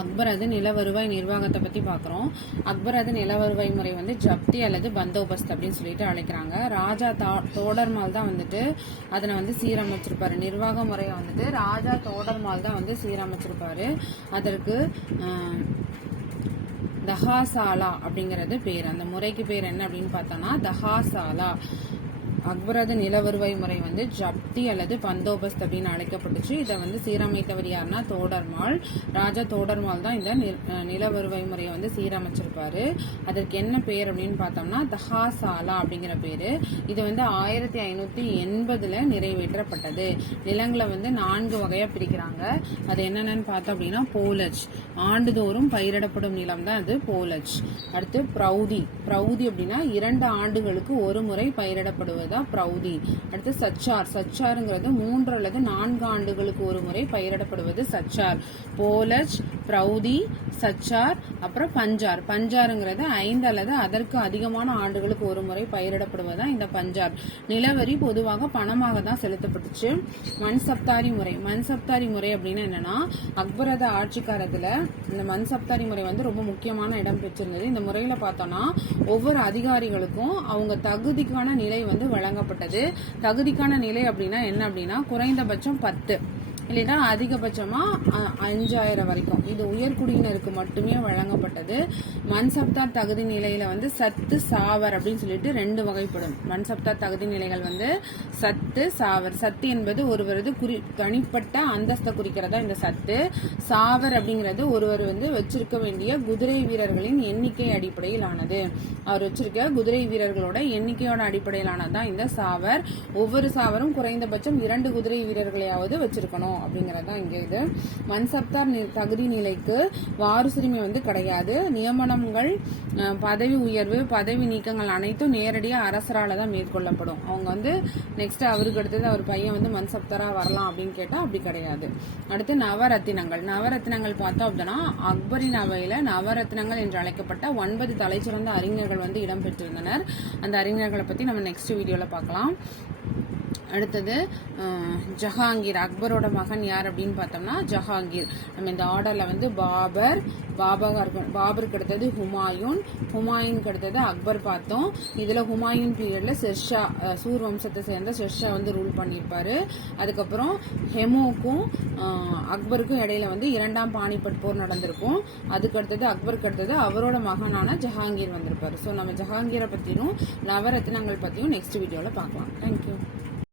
அக்பரது நில வருவாய் நிர்வாகத்தை பத்தி பாக்குறோம். அக்பரது நில வருவாய் முறை வந்து ஜப்தி அல்லது பந்தோபஸ்த் அப்படின்னு சொல்லிட்டு அழைக்கிறாங்க. ராஜா தோடர்மால் தான் வந்துட்டு அதனை வந்து சீரமைச்சிருப்பாரு. நிர்வாக முறையை வந்துட்டு ராஜா தோடர்மால் தான் வந்து சீரமைச்சிருப்பாரு. அதற்கு தஹாசாலா அப்படிங்கறது பேர். அந்த முறைக்கு பேர் என்ன அப்படின்னு பார்த்தோம்னா தஹாசாலா. அக்பரது நில வருவாய் முறை வந்து ஜப்தி அல்லது பந்தோபஸ்த் அப்படின்னு அழைக்கப்பட்டுச்சு. இதை வந்து சீரமைத்தவர் யாருன்னா தோடர்மால். ராஜா தோடர்மால் தான் இந்த நில வருவாய் முறையை வந்து சீரமைச்சிருப்பாரு. அதற்கு என்ன பேர் அப்படின்னு பார்த்தோம்னா தஹாசாலா அப்படிங்கிற பேரு. இது வந்து 1580 நிறைவேற்றப்பட்டது. நிலங்களை வந்து 4 வகையா பிரிக்கிறாங்க. அது என்னென்னு பார்த்தோம் அப்படின்னா போலஜ், ஆண்டுதோறும் பயிரிடப்படும் நிலம் தான் அது போலஜ். அடுத்து பிரௌதி. பிரௌதி அப்படின்னா 2 ஆண்டுகளுக்கு ஒரு முறை பயிரிடப்படுவது பிரௌதி. அடுத்து சச்சார். சச்சாருங்கிறது 3 அல்லது 4 ஆண்டுகளுக்கு ஒரு முறை பயிரிடப்படுவது சச்சார். போலஜ், பிரௌதி, சச்சார், அப்புறம் பஞ்சார். பஞ்சாருங்கிறது 5 அல்லது அதற்கு அதிகமான ஆண்டுகளுக்கு ஒரு முறை பயிரிடப்படுவதா இந்த பஞ்சார். நிலவரி பொதுவாக பணமாக தான் செலுத்தப்பட்டுச்சு. மன்சப்தாரி முறை. மன்சப்தாரி முறை அப்படின்னு என்னன்னா அக்பரது ஆட்சி காலத்துல இந்த மன்சப்தாரி முறை வந்து ரொம்ப முக்கியமான இடம் பெற்றிருந்தது. இந்த முறையில பார்த்தோம்னா ஒவ்வொரு அதிகாரிகளுக்கும் அவங்க தகுதிக்கான நிலை வந்து வழங்கப்பட்டது. தகுதிக்கான நிலை அப்படின்னா என்ன அப்படின்னா குறைந்தபட்சம் 10 இல்லைன்னா அதிகபட்சமா 5000 வரைக்கும். இது உயர்குடியினருக்கு மட்டுமே வழங்கப்பட்டது. மன்சப்தார் தகுதி நிலையில வந்து சத்து, சாவர் அப்படின்னு சொல்லிட்டு 2 வகைப்படும். மன்சப்தார் தகுதி நிலைகள் வந்து சத்து, சாவர். சத்து என்பது ஒருவரது தனிப்பட்ட அந்தஸ்தை குறிக்கிறதா இந்த சத்து. சாவர் அப்படிங்கிறது ஒருவர் வந்து வச்சிருக்க வேண்டிய குதிரை வீரர்களின் எண்ணிக்கை அடிப்படையில் ஆனது. அவர் வச்சிருக்க குதிரை வீரர்களோட எண்ணிக்கையோட அடிப்படையிலானதான் இந்த சாவர். ஒவ்வொரு சாவரும் குறைந்தபட்சம் 2 குதிரை வீரர்களையாவது வச்சிருக்கணும் அப்படிங்கறதான் இங்க இது. மன்சப்தார் தகுதி நிலைக்கு வாரிசுரிமை வந்து கிடையாது. நியமனங்கள், பதவி உயர்வு, பதவி நீக்கங்கள் அனைத்தும் நேரடியா அரசரால தான் மேற்கொள்ளப்படும். அவங்க வந்து நெக்ஸ்ட் அவருக்கு அடுத்தது அவர் பையன் வந்து மன்சப்தாரா வரலாம் அப்படின்னு கேட்டா அப்படி கிடையாது. அடுத்து நவரத்தினங்கள். நவரத்தினங்கள் பார்த்தோம் அப்படின்னா அக்பரின் அவையில நவரத்தினங்கள் என்று அழைக்கப்பட்ட 9 தலைச்சிறந்த அறிஞர்கள் வந்து இடம்பெற்றிருந்தனர். அந்த அறிஞர்களை பத்தி நம்ம நெக்ஸ்ட் வீடியோல பார்க்கலாம். அடுத்தது ஜஹாங்கீர். அக்பரோட மகன் யார் அப்படின்னு பார்த்தோம்னா ஜஹாங்கீர். நம்ம இந்த ஆர்டர்ல வந்து பாபருக்கு அடுத்தது ஹுமாயூன், ஹுமாயூனுக்கு அடுத்தது அக்பர் பார்த்தோம். இதுல ஹுமாயூன் பீரியட்ல ஷெர்ஷா, சூர் வம்சத்தை சேர்ந்த ஷெர்ஷா வந்து ரூல் பண்ணியிருப்பாரு. அதுக்கப்புறம் ஹெமோக்கும் அக்பருக்கும் இடையில வந்து 2ஆம் பானிபட் போர் நடந்திருக்கும். அதுக்கு அடுத்தது அக்பருக்கு அடுத்தது அவரோட மகனான ஜஹாங்கீர் வந்திருப்பாரு. ஸோ நம்ம ஜஹாங்கீரை பத்தியும் நவரத்னங்கள் பத்தியும் நெக்ஸ்ட் வீடியோல பார்க்கலாம். தேங்க்யூ.